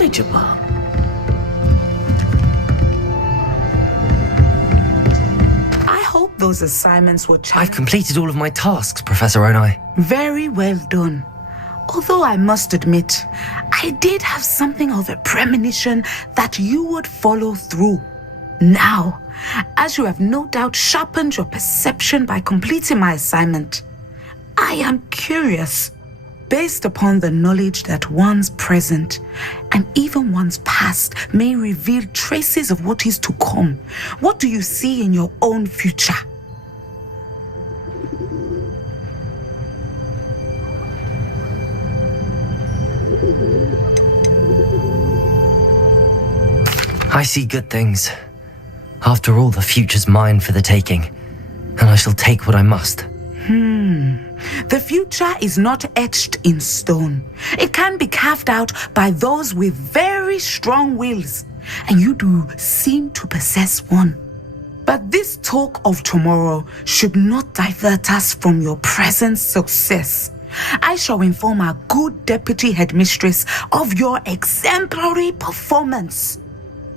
knowledgeable. I hope those assignments were I've completed all of my tasks, Professor Onai. Very well done. Although I must admit, I did have something of a premonition that you would follow through. Now, as you have no doubt sharpened your perception by completing my assignment, I am curious, based upon the knowledge that one's present and even one's past may reveal traces of what is to come. What do you see in your own future? I see good things. After all, the future's mine for the taking, and I shall take what I must. The future is not etched in stone. It can be carved out by those with very strong wills, and you do seem to possess one. But this talk of tomorrow should not divert us from your present success. I shall inform our good deputy headmistress of your exemplary performance.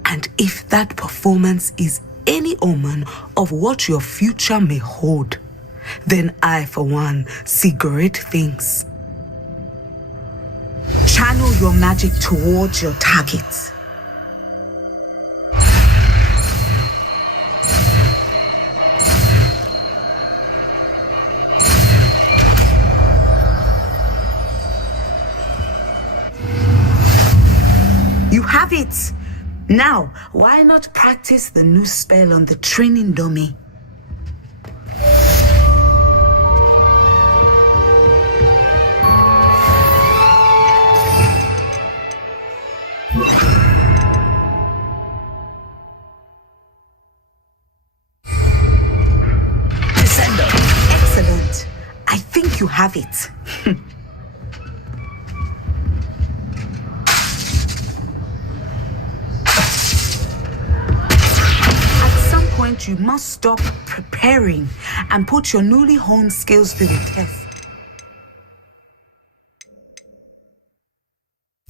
And if that performance is any omen of what your future may hold, then I, for one, see great things. Channel your magic towards your target. You have it! Now, why not practice the new spell on the training dummy? Excellent. I think you have it. You must stop preparing and put your newly honed skills to the test.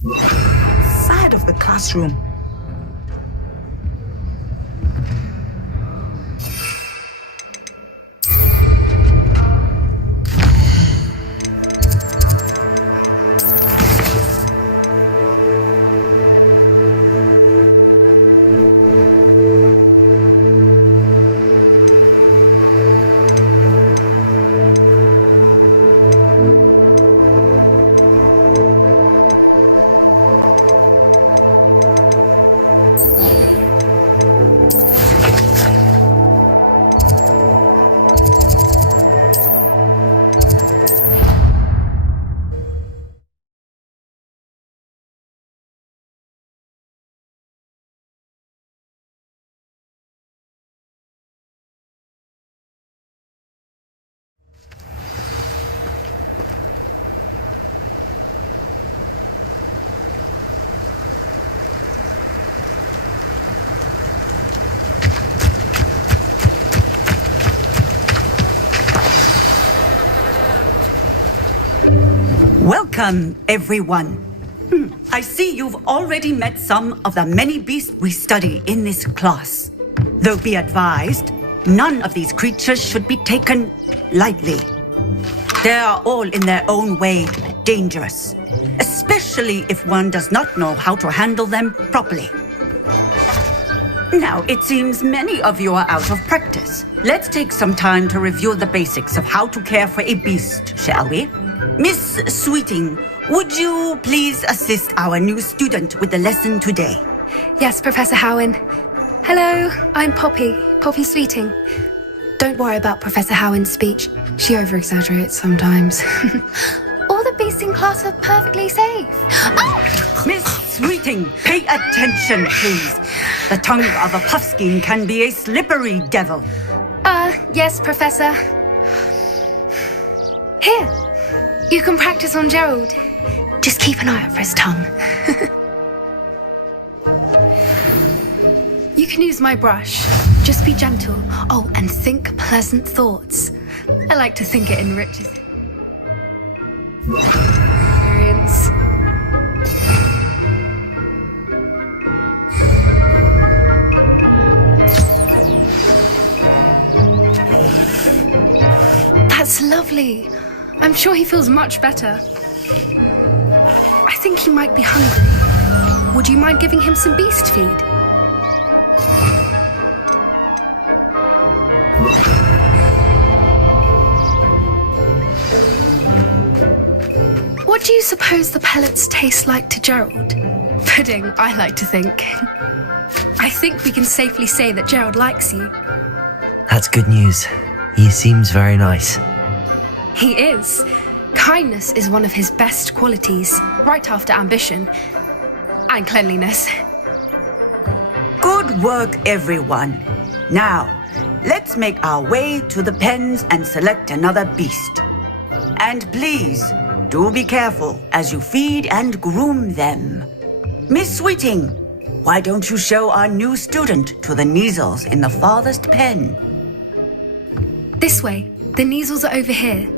Outside of the classroom. Welcome, everyone. I see you've already met some of the many beasts we study in this class. Though be advised, none of these creatures should be taken lightly. They are all in their own way dangerous, especially if one does not know how to handle them properly. Now, it seems many of you are out of practice. Let's take some time to review the basics of how to care for a beast, shall we? Miss Sweeting, would you please assist our new student with the lesson today? Yes, Professor Howin. Hello, I'm Poppy Sweeting. Don't worry about Professor Howin's speech. She over-exaggerates sometimes. All the beasts in class are perfectly safe. Oh! Miss Sweeting, pay attention, please. The tongue of a puffskein can be a slippery devil. Yes, Professor. Here, you can practice on Gerald. Just keep an eye out for his tongue. You can use my brush. Just be gentle. Oh, and think pleasant thoughts. I like to think it enriches experience. That's lovely. I'm sure he feels much better. I think he might be hungry. Would you mind giving him some beast feed? What do you suppose the pellets taste like to Gerald? Pudding, I like to think. I think we can safely say that Gerald likes you. That's good news. He seems very nice. He is. Kindness is one of his best qualities, right after ambition. And cleanliness. Good work, everyone. Now, let's make our way to the pens and select another beast. And please, do be careful as you feed and groom them. Miss Sweeting, why don't you show our new student to the Neasels in the farthest pen? This way. The Neasels are over here.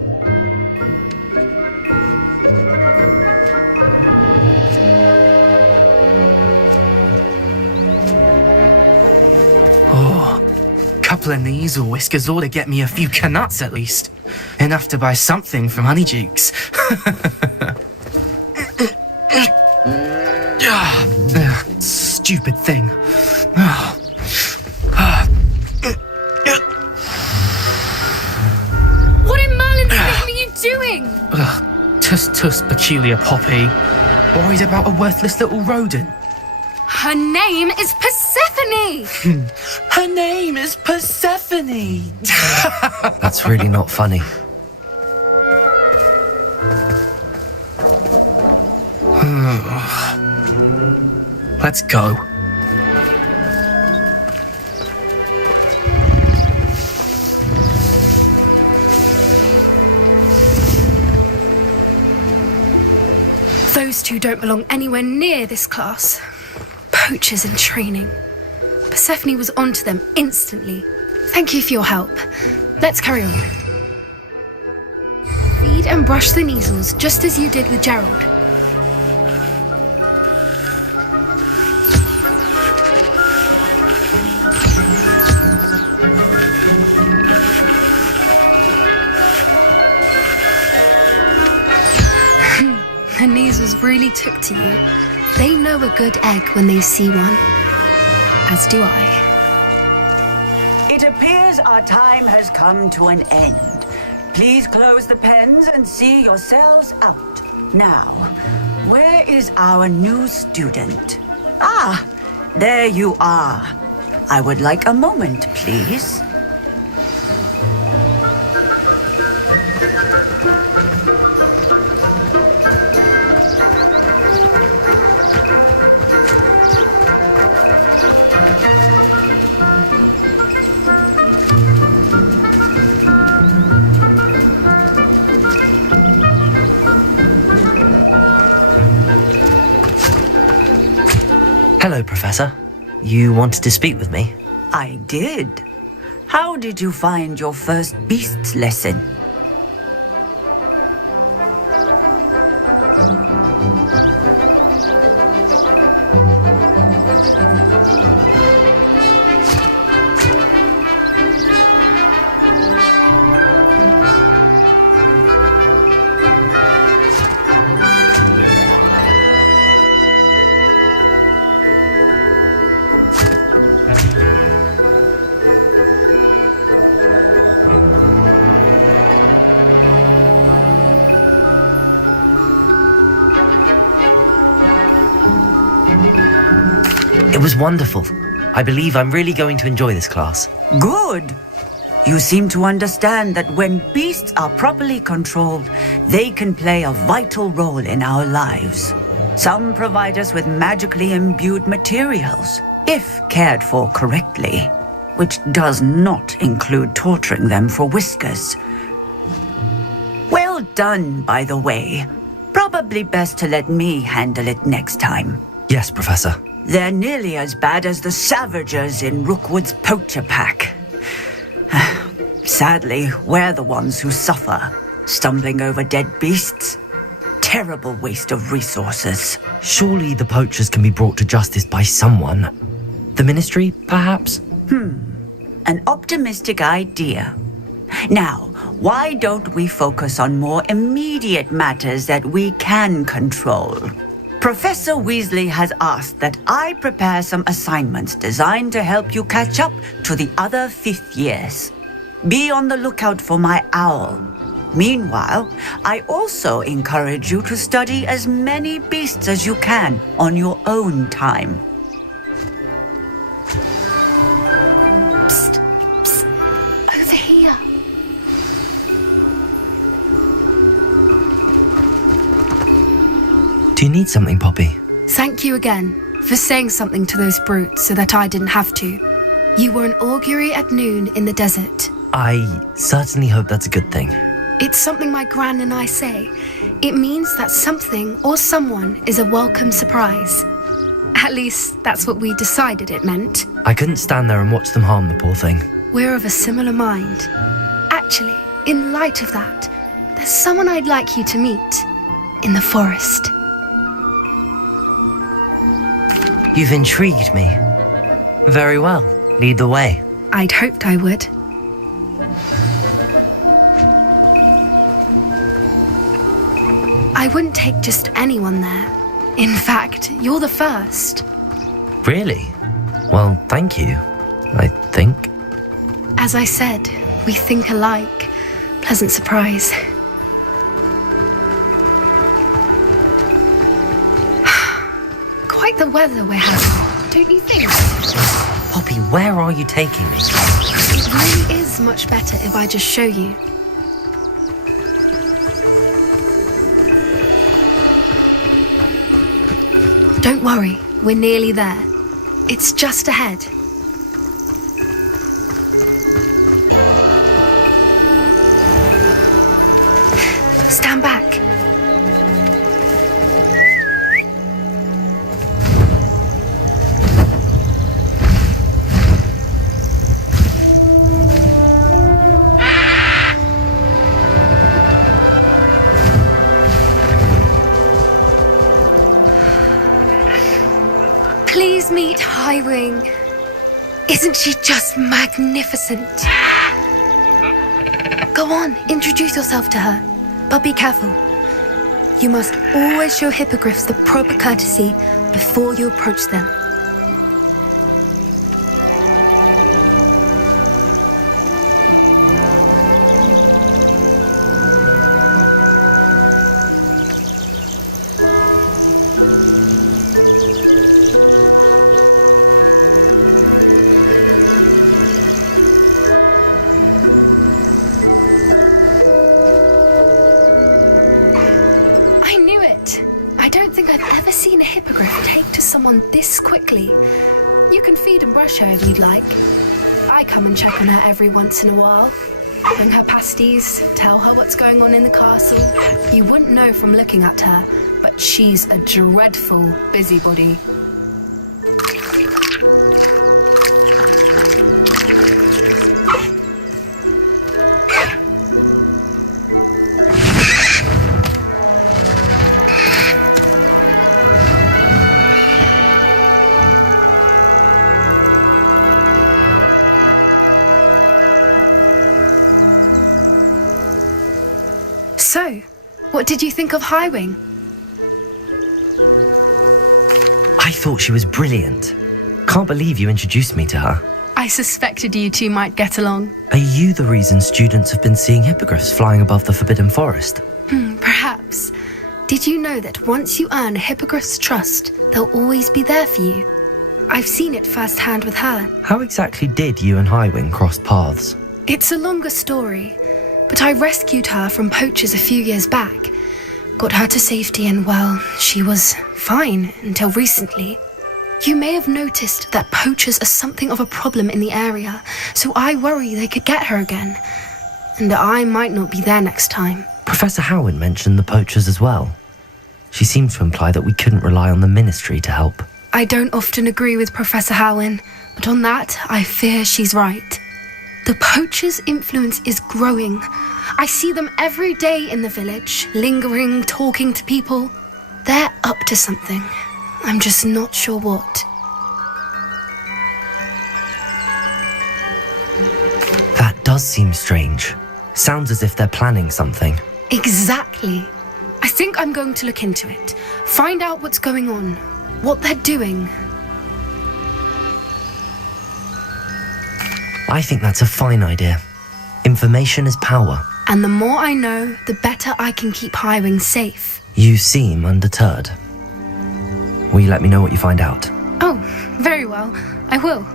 Couple of Neasel whiskers ought to get me a few canuts at least. Enough to buy something from Honeydukes. Stupid thing. What in Merlin's name are you doing? Tuss, peculiar Poppy. Worried about a worthless little rodent. Her name is Persephone! Her name is Persephone! That's really not funny. Let's go. Those two don't belong anywhere near this class. Poachers in training. Persephone was onto them instantly. Thank you for your help. Let's carry on. Feed and brush the Neasels just as you did with Gerald. The Neasels really took to you. They know a good egg when they see one. As do I. It appears our time has come to an end. Please close the pens and see yourselves out. Now, where is our new student? Ah, there you are. I would like a moment, please. Hello, Professor. You wanted to speak with me? I did. How did you find your first beasts lesson? It was wonderful. I believe I'm really going to enjoy this class. Good. You seem to understand that when beasts are properly controlled, they can play a vital role in our lives. Some provide us with magically imbued materials, if cared for correctly, which does not include torturing them for whiskers. Well done, by the way. Probably best to let me handle it next time. Yes, Professor. They're nearly as bad as the Savagers in Rookwood's poacher pack. Sadly, we're the ones who suffer, stumbling over dead beasts. Terrible waste of resources. Surely the poachers can be brought to justice by someone. The Ministry, perhaps? An optimistic idea. Now, why don't we focus on more immediate matters that we can control? Professor Weasley has asked that I prepare some assignments designed to help you catch up to the other 5th years. Be on the lookout for my owl. Meanwhile, I also encourage you to study as many beasts as you can on your own time. Psst, psst, over here. Do you need something, Poppy? Thank you again for saying something to those brutes so that I didn't have to. You were an augury at noon in the desert. I certainly hope that's a good thing. It's something my gran and I say. It means that something or someone is a welcome surprise. At least that's what we decided it meant. I couldn't stand there and watch them harm the poor thing. We're of a similar mind. Actually, in light of that, there's someone I'd like you to meet in the forest. You've intrigued me. Very well. Lead the way. I'd hoped I would. I wouldn't take just anyone there. In fact, you're the first. Really? Well, thank you, I think. As I said, we think alike. Pleasant surprise. Quite the weather we're having, don't you think? Poppy, where are you taking me? It really is much better if I just show you. Don't worry, we're nearly there. It's just ahead. Stand back. Please meet Highwing. Isn't she just magnificent? Go on, introduce yourself to her. But be careful. You must always show hippogriffs the proper courtesy before you approach them. I don't think I've ever seen a hippogriff take to someone this quickly. You can feed and brush her if you'd like. I come and check on her every once in a while. Bring her pasties, tell her what's going on in the castle. You wouldn't know from looking at her, but she's a dreadful busybody. So, what did you think of Highwing? I thought she was brilliant. Can't believe you introduced me to her. I suspected you two might get along. Are you the reason students have been seeing hippogriffs flying above the Forbidden Forest? Perhaps. Did you know that once you earn a hippogriff's trust, they'll always be there for you? I've seen it firsthand with her. How exactly did you and Highwing cross paths? It's a longer story, but I rescued her from poachers a few years back. Got her to safety and, well, she was fine until recently. You may have noticed that poachers are something of a problem in the area, so I worry they could get her again. And I might not be there next time. Professor Howin mentioned the poachers as well. She seemed to imply that we couldn't rely on the Ministry to help. I don't often agree with Professor Howin, but on that, I fear she's right. The poachers' influence is growing. I see them every day in the village, lingering, talking to people. They're up to something. I'm just not sure what. That does seem strange. Sounds as if they're planning something. Exactly. I think I'm going to look into it. Find out what's going on. What they're doing. I think that's a fine idea. Information is power. And the more I know, the better I can keep Highwing safe. You seem undeterred. Will you let me know what you find out? Oh, very well. I will.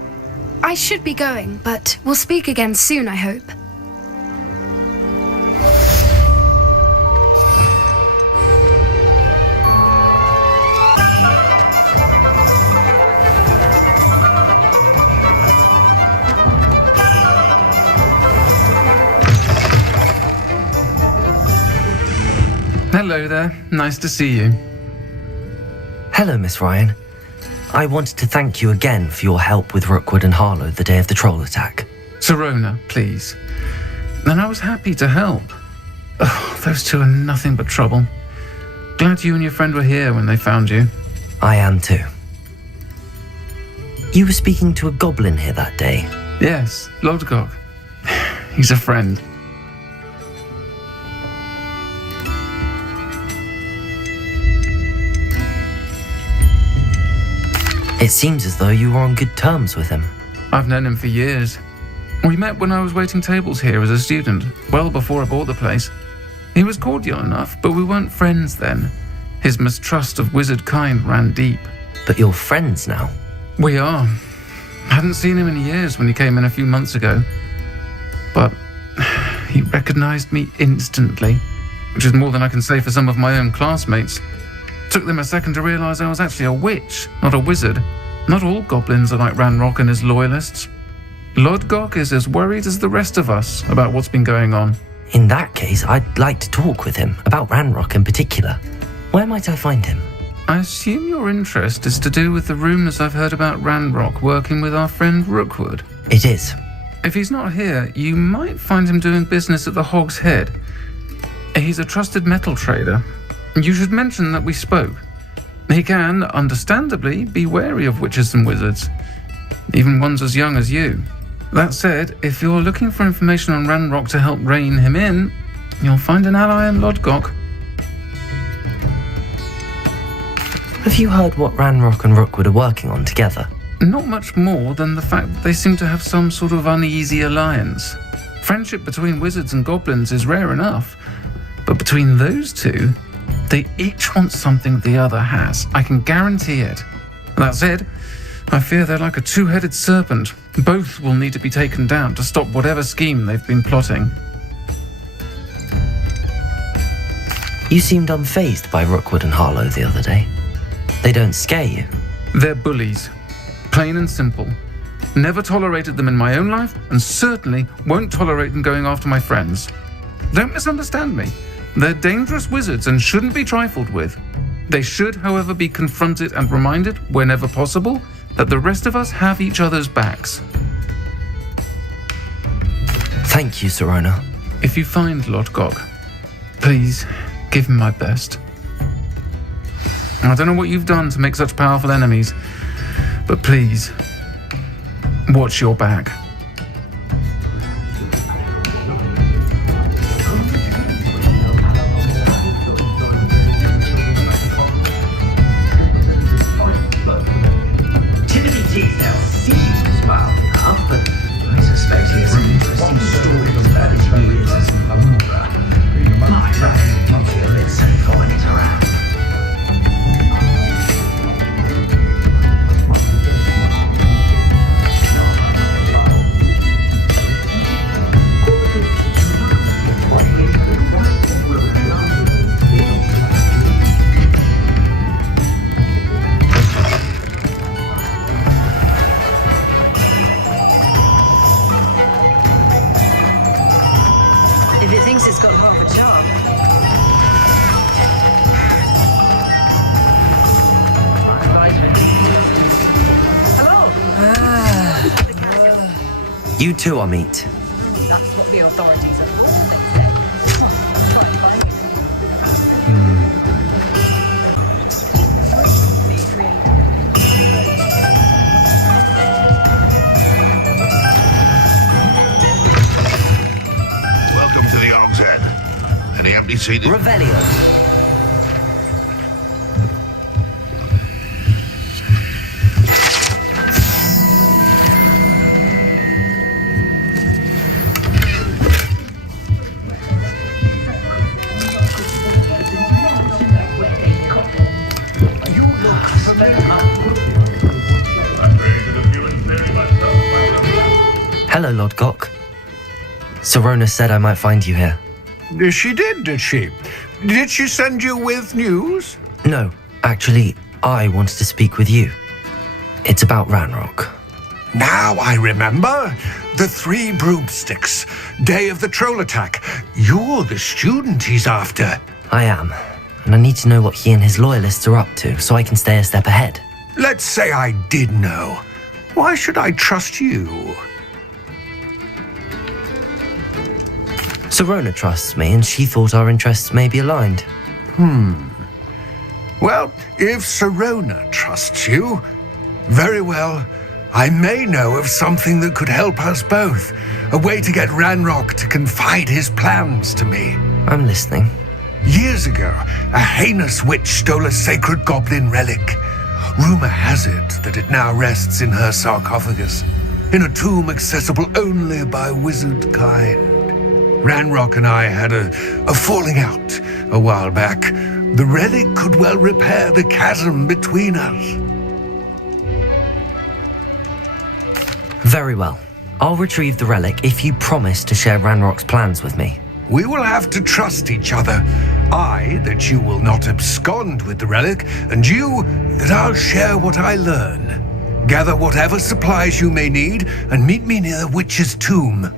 I should be going, but we'll speak again soon, I hope. Hello there. Nice to see you. Hello, Miss Ryan. I wanted to thank you again for your help with Rookwood and Harlow the day of the troll attack. Sirona, please. And I was happy to help. Oh, those two are nothing but trouble. Glad you and your friend were here when they found you. I am too. You were speaking to a goblin here that day. Yes, Lodgok. He's a friend. It seems as though you were on good terms with him. I've known him for years. We met when I was waiting tables here as a student, well before I bought the place. He was cordial enough, but we weren't friends then. His mistrust of wizard kind ran deep. But you're friends now. We are. Hadn't seen him in years when he came in a few months ago. But he recognized me instantly, which is more than I can say for some of my own classmates. Took them a second to realize I was actually a witch, not a wizard. Not all goblins are like Ranrock and his loyalists. Lodgok is as worried as the rest of us about what's been going on. In that case, I'd like to talk with him, about Ranrock in particular. Where might I find him? I assume your interest is to do with the rumors I've heard about Ranrock working with our friend Rookwood. It is. If he's not here, you might find him doing business at the Hog's Head. He's a trusted metal trader. You should mention that we spoke. He can, understandably, be wary of witches and wizards, even ones as young as you. That said, if you're looking for information on Ranrock to help rein him in, you'll find an ally in Lodgok. Have you heard what Ranrock and Rookwood are working on together? Not much more than the fact that they seem to have some sort of uneasy alliance. Friendship between wizards and goblins is rare enough, but between those two, they each want something the other has. I can guarantee it. That said, I fear they're like a two-headed serpent. Both will need to be taken down to stop whatever scheme they've been plotting. You seemed unfazed by Rookwood and Harlow the other day. They don't scare you. They're bullies. Plain and simple. Never tolerated them in my own life, and certainly won't tolerate them going after my friends. Don't misunderstand me. They're dangerous wizards and shouldn't be trifled with. They should, however, be confronted and reminded, whenever possible, that the rest of us have each other's backs. Thank you, Sirona. If you find Lodgok, please give him my best. I don't know what you've done to make such powerful enemies, but please, watch your back. If it thinks it's got half a charm. Hello? You too, Amit. That's what the authorities have Welcome to see the... Revelio. Hello, Lord Gok. Serona said I might find you here. She did she? Did she send you with news? No, actually, I wanted to speak with you. It's about Ranrock. Now I remember. The 3 broomsticks. Day of the troll attack. You're the student he's after. I am, and I need to know what he and his loyalists are up to so I can stay a step ahead. Let's say I did know. Why should I trust you? Serona trusts me, and she thought our interests may be aligned. Well, if Serona trusts you, very well. I may know of something that could help us both. A way to get Ranrock to confide his plans to me. I'm listening. Years ago, a heinous witch stole a sacred goblin relic. Rumor has it that it now rests in her sarcophagus, in a tomb accessible only by wizard kind. Ranrock and I had a falling out a while back. The relic could well repair the chasm between us. Very well. I'll retrieve the relic if you promise to share Ranrock's plans with me. We will have to trust each other. I, that you will not abscond with the relic, and you, that I'll share what I learn. Gather whatever supplies you may need, and meet me near the witch's tomb.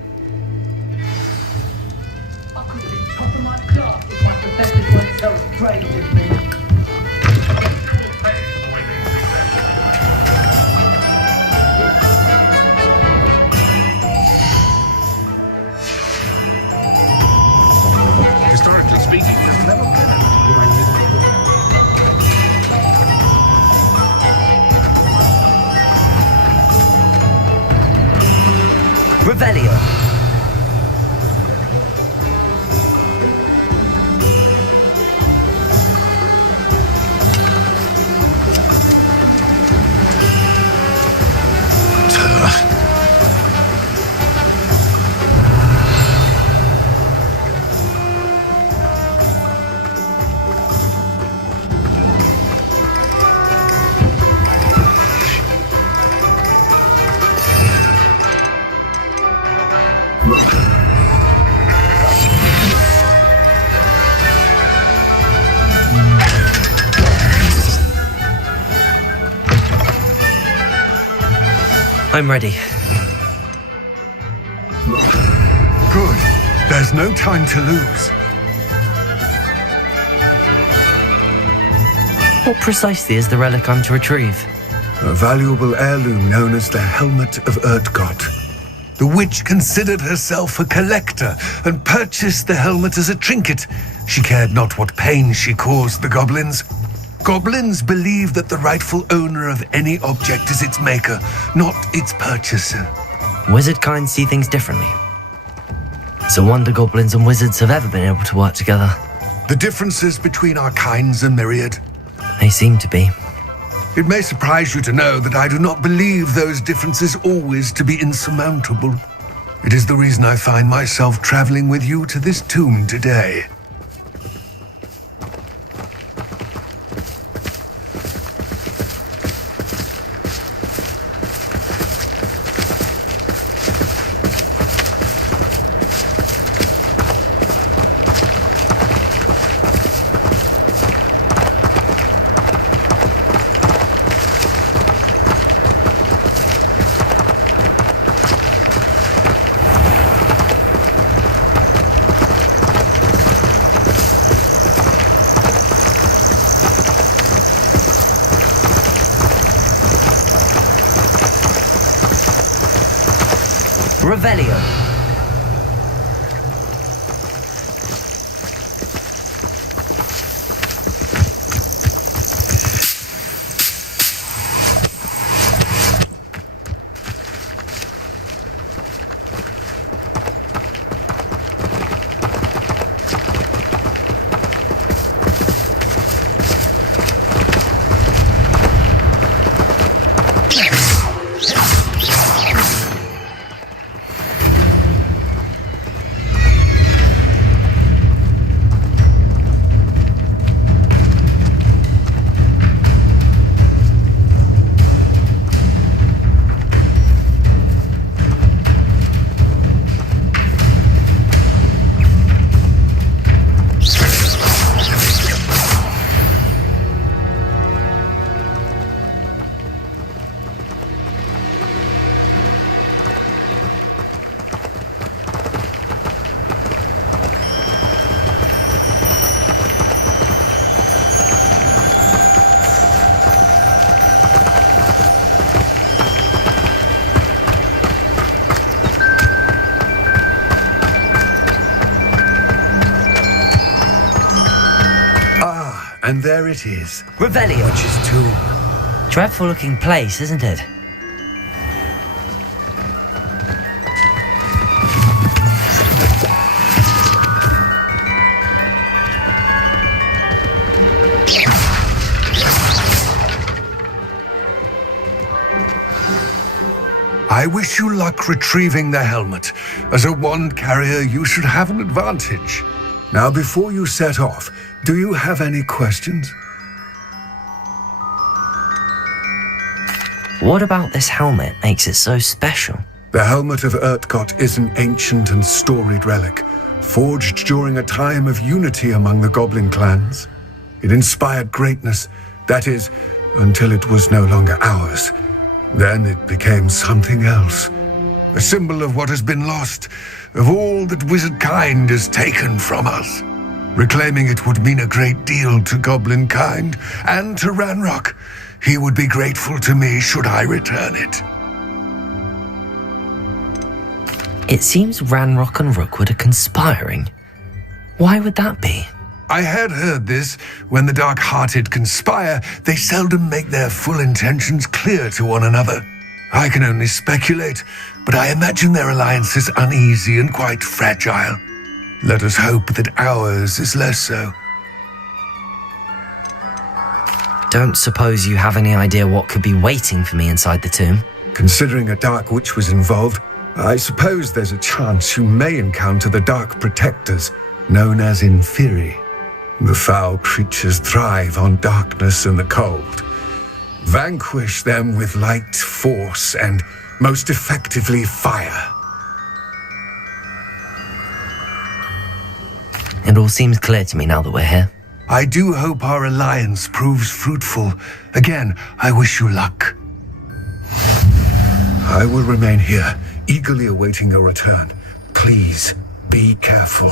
Historically speaking, there's never been Revelio. I'm ready. Good. There's no time to lose. What precisely is the relic I'm to retrieve? A valuable heirloom known as the Helmet of Erdgot. The witch considered herself a collector and purchased the helmet as a trinket. She cared not what pain she caused the goblins. Goblins believe that the rightful owner of any object is its maker, not its purchaser. Wizard kind see things differently. It's a wonder goblins and wizards have ever been able to work together. The differences between our kinds are myriad. They seem to be. It may surprise you to know that I do not believe those differences always to be insurmountable. It is the reason I find myself traveling with you to this tomb today. Revelio. And there it is. Revelio. Witch's tomb. Dreadful looking place, isn't it? I wish you luck retrieving the helmet. As a wand carrier, you should have an advantage. Now, before you set off, do you have any questions? What about this helmet makes it so special? The helmet of Urtkot is an ancient and storied relic, forged during a time of unity among the goblin clans. It inspired greatness, that is, until it was no longer ours. Then it became something else. A symbol of what has been lost, of all that wizard kind is taken from us. Reclaiming it would mean a great deal to goblin kind and to Ranrock. He would be grateful to me should I return it. It seems Ranrock and Rookwood are conspiring. Why would that be? I had heard this. When the dark-hearted conspire, they seldom make their full intentions clear to one another. I can only speculate, but I imagine their alliance is uneasy and quite fragile. Let us hope that ours is less so. Don't suppose you have any idea what could be waiting for me inside the tomb? Considering a dark witch was involved, I suppose there's a chance you may encounter the dark protectors, known as Inferi. The foul creatures thrive on darkness and the cold. Vanquish them with light, force, and most effectively fire. It all seems clear to me now that we're here. I do hope our alliance proves fruitful. Again, I wish you luck. I will remain here, eagerly awaiting your return. Please, be careful.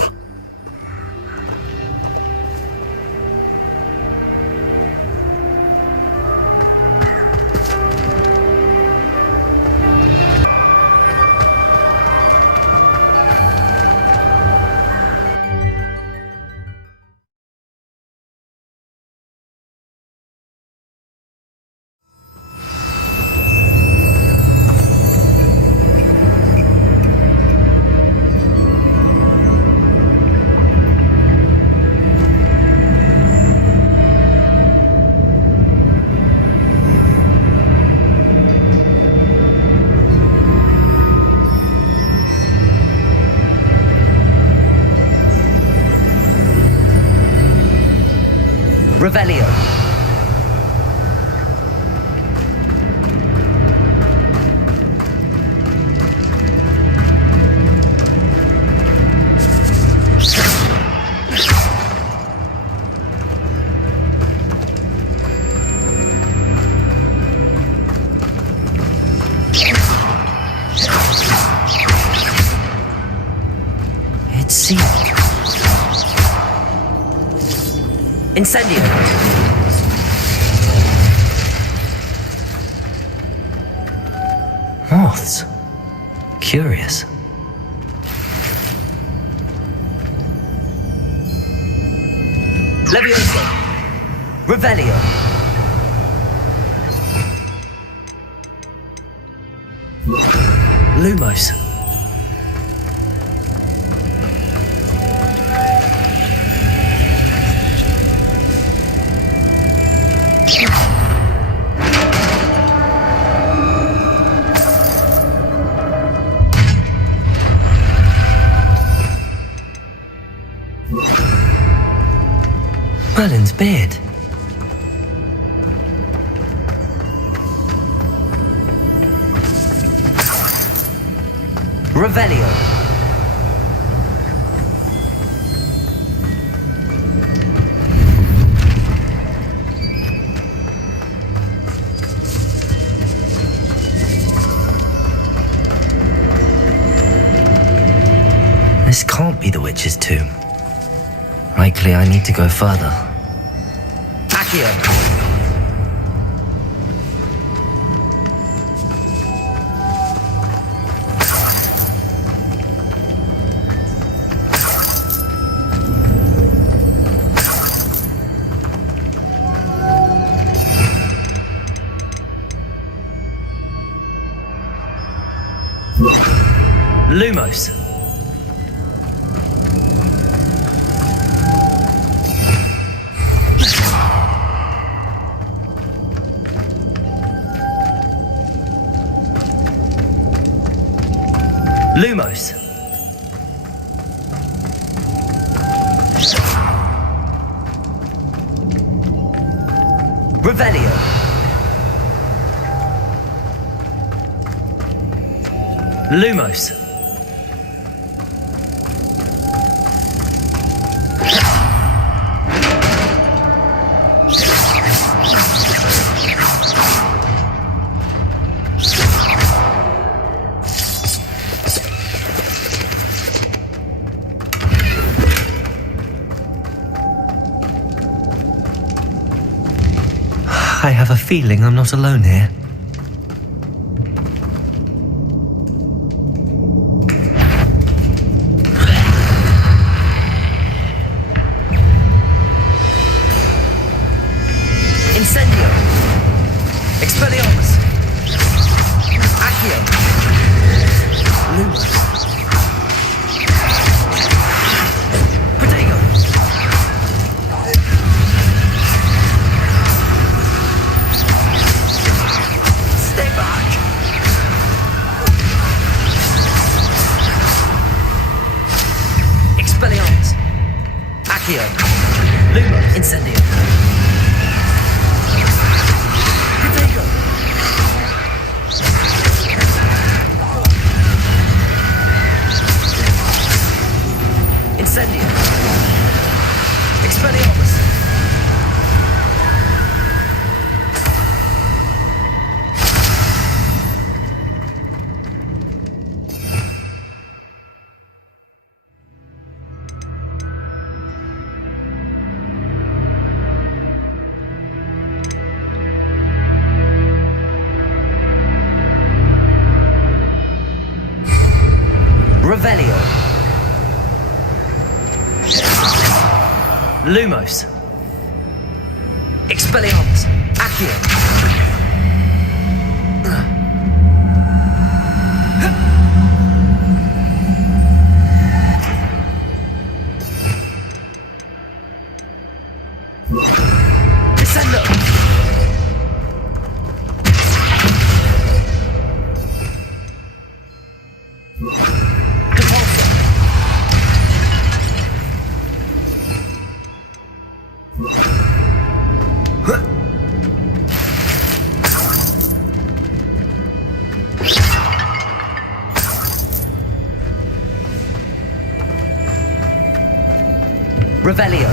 Revelio. It's sealed. Incendio! Moths. Curious. Levioso! Revelio! Lumos. Merlin's beard. Revelio. This can't be the witch's tomb. Likely I need to go further. Accio! Lumos. Lumos. Revelio. Lumos. I have a feeling I'm not alone here. Incendio. Expelliarmus. Accio. Lumos. Protego. Stay back. Expelliarmus. Accio. Lumos. Incendio. Protego. Incendio. Expelliarmus. Revelio. Lumos. Expelliarmus. Accio. Descendo. Compulso. Revelio.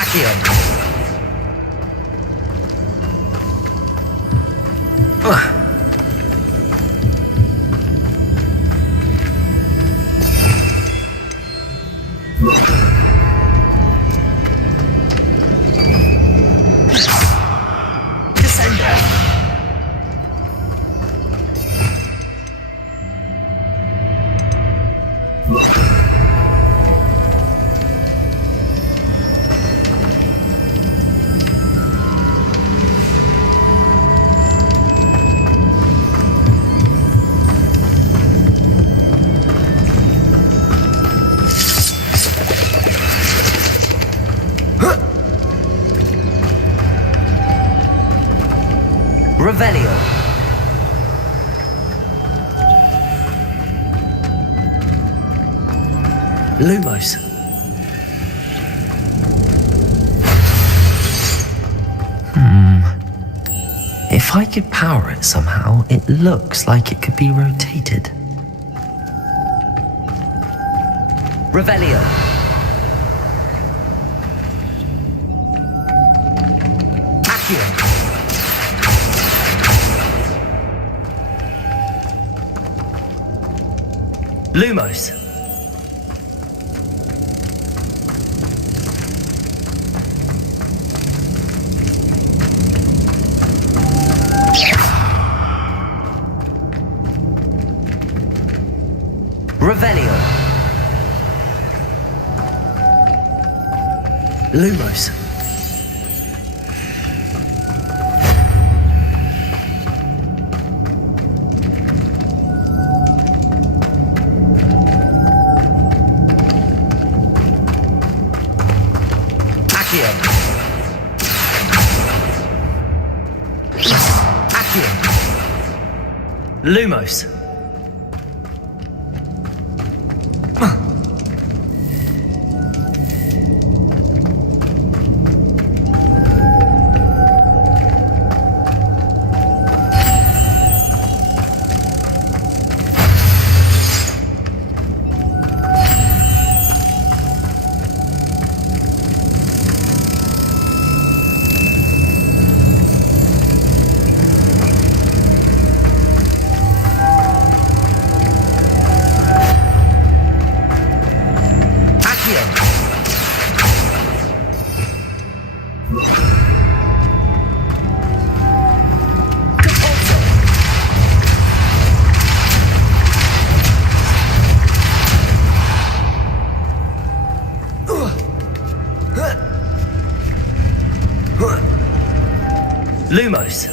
Accio. Descendo. Revelio. Lumos. If I could power it somehow, it looks like it could be rotated. Revelio. Accio. Lumos. Revelio. Lumos. Accio. Accio. Lumos. Lumos.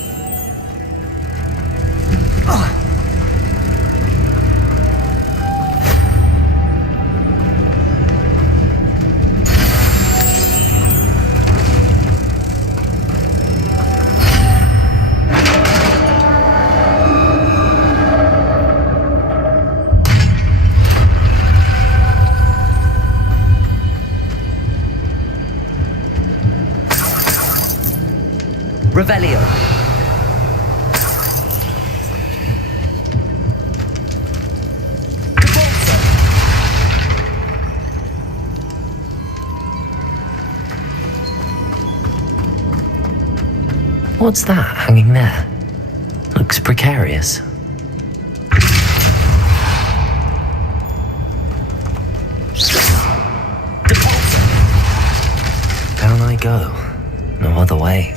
Revelio. What's that hanging there? Looks precarious. Down I go. No other way.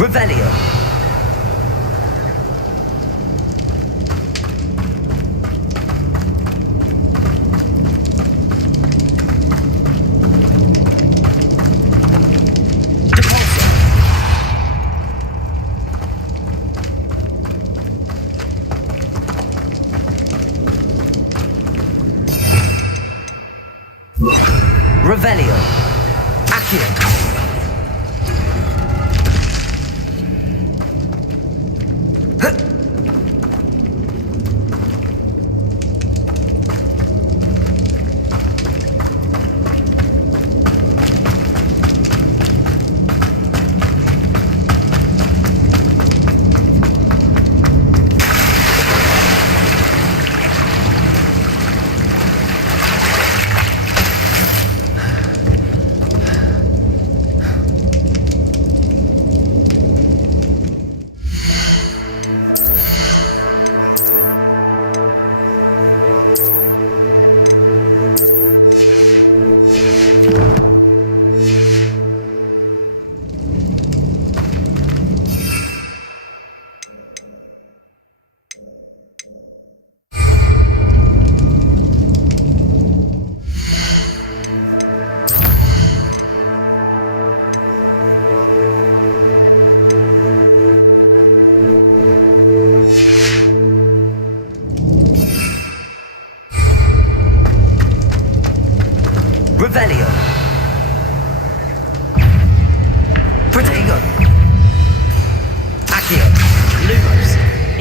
Revelio. Revelio. Accio.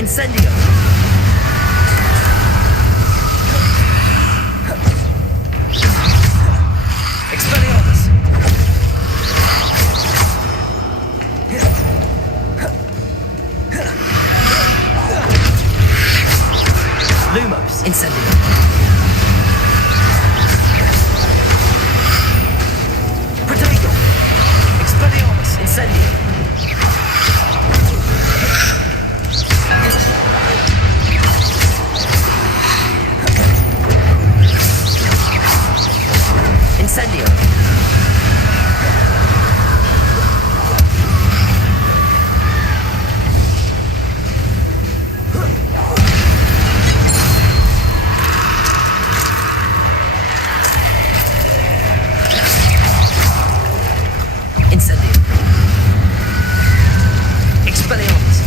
Incendio! Expelliarmus! Lumos! Incendio! Protego! Expelliarmus! Incendio! Incendio! Incendio! Expelliarmus!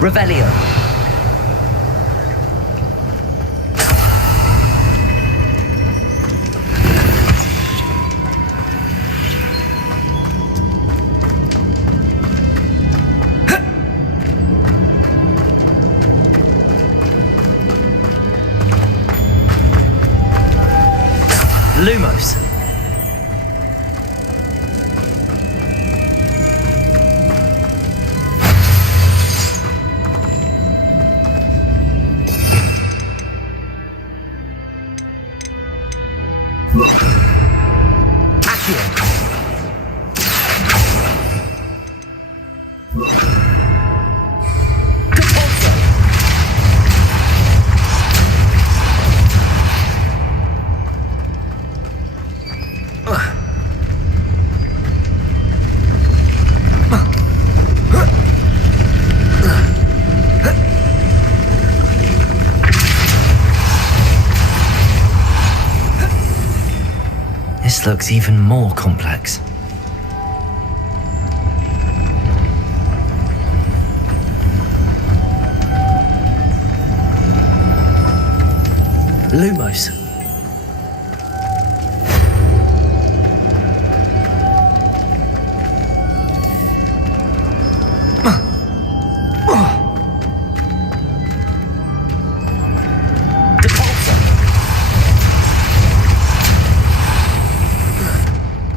Revelio! Lumos! This looks even more complex. Lumos.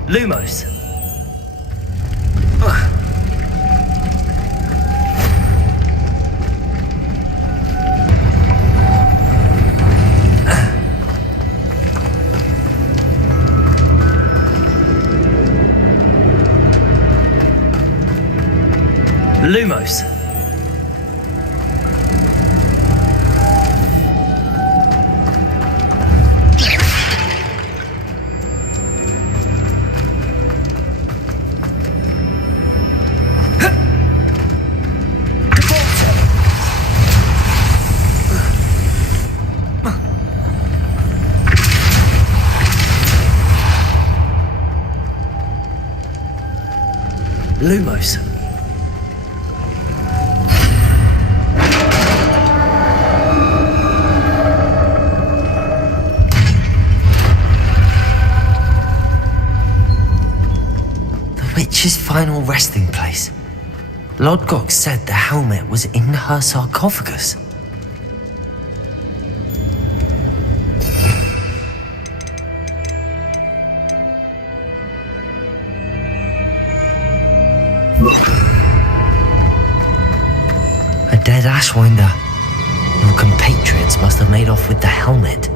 Lumos. Lumos. Lumos. The witch's final resting place. Lodgok said the helmet was in her sarcophagus. A dead Ashwinder. Your compatriots must have made off with the helmet.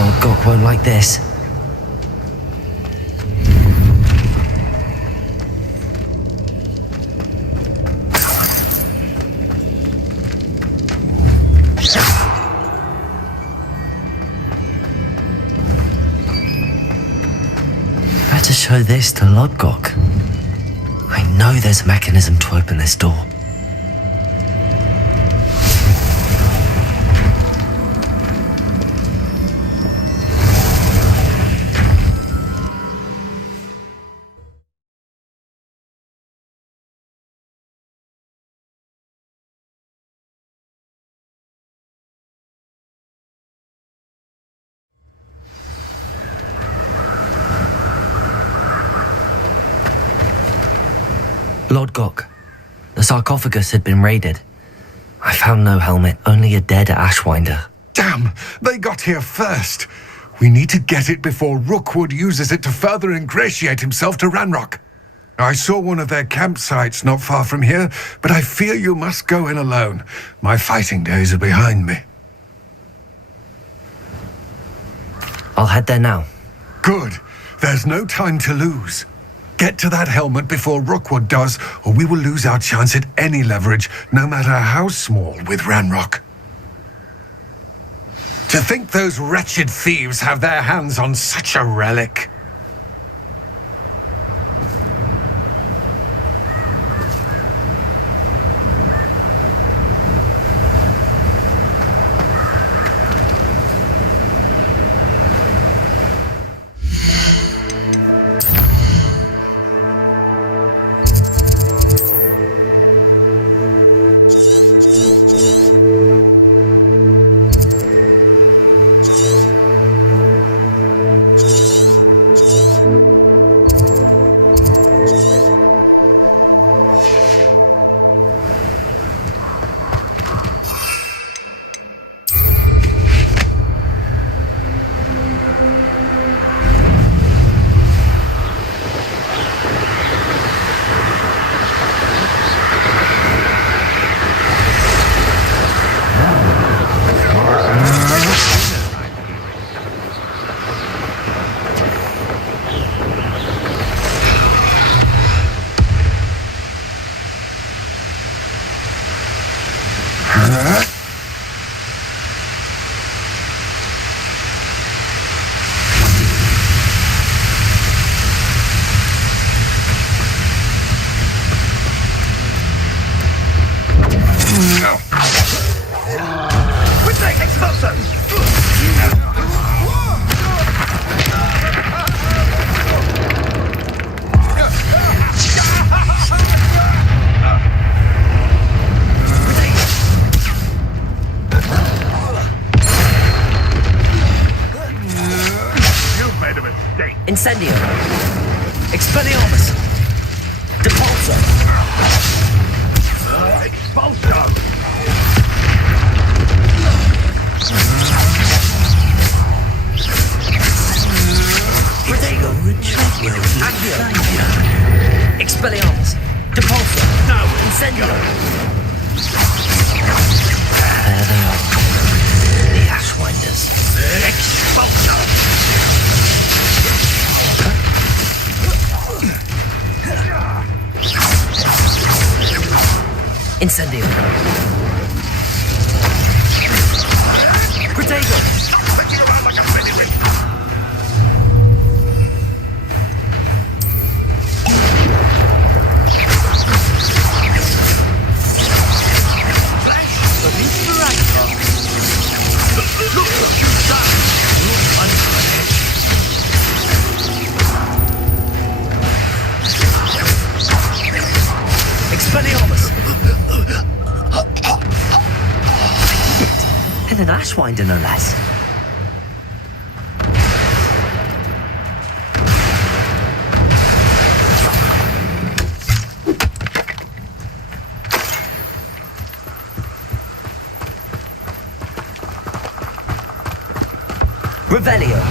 Lodgok won't like this. Better show this to Lodgok. I know there's a mechanism to open this door. Lord Gok, the sarcophagus had been raided. I found no helmet, only a dead Ashwinder. Damn! They got here first. We need to get it before Rookwood uses it to further ingratiate himself to Ranrock. I saw one of their campsites not far from here, but I fear you must go in alone. My fighting days are behind me. I'll head there now. Good. There's no time to lose. Get to that helmet before Rookwood does, or we will lose our chance at any leverage, no matter how small, with Ranrock. To think those wretched thieves have their hands on such a relic. Incendio. Expelliarmus. Depulso. Expulso! Protego. Expelliarmus. Depulso. No! Incendio. There they are. The Ashwinders. Expulso! Incendio. Protego. Expelliarmus. And an Ashwinder, no less. Revelio.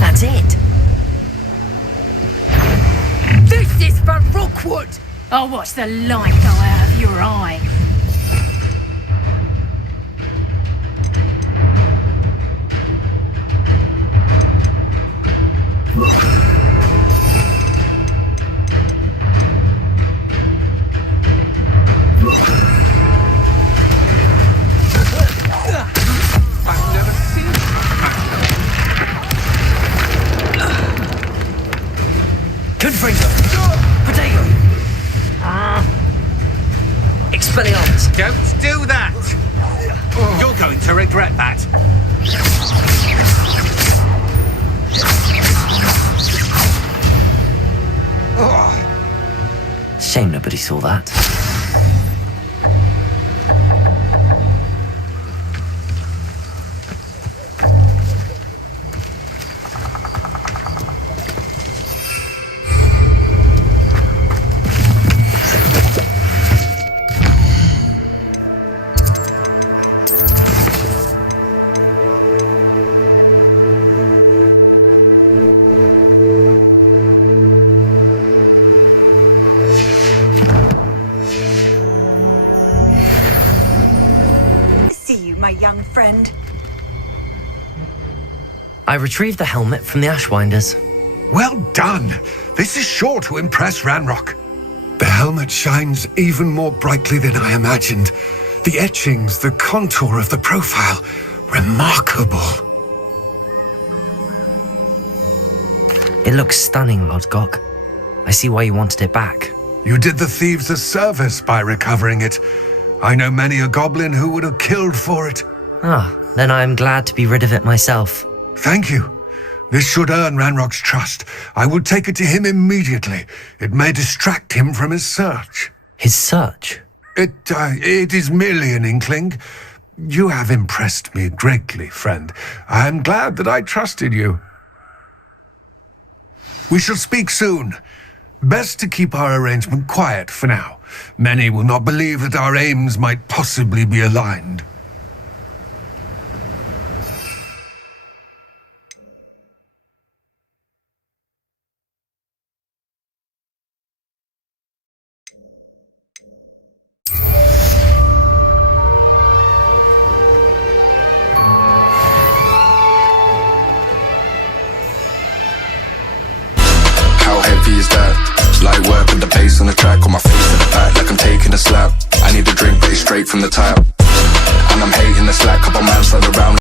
That's it. This is for Rookwood! I'll watch the light go out of your eye. Confringo. Protego. Expelliarmus. Don't do that! You're going to regret that. Shame nobody saw that. friend. I retrieved the helmet from the Ashwinders. Well done. This is sure to impress Ranrock. The helmet shines even more brightly than I imagined. The etchings, the contour of the profile, remarkable. It looks stunning, Lodgok. I see why you wanted it back. You did the thieves a service by recovering it. I know many a goblin who would have killed for it. Then I am glad to be rid of it myself. Thank you. This should earn Ranrock's trust. I will take it to him immediately. It may distract him from his search. His search? It is merely an inkling. You have impressed me greatly, friend. I am glad that I trusted you. We shall speak soon. Best to keep our arrangement quiet for now. Many will not believe that our aims might possibly be aligned. Light work with the bass on the track, on my face in the back like I'm taking a slap. I need a drink, but it's straight from the tap. And I'm hating the slack, couple man slide around.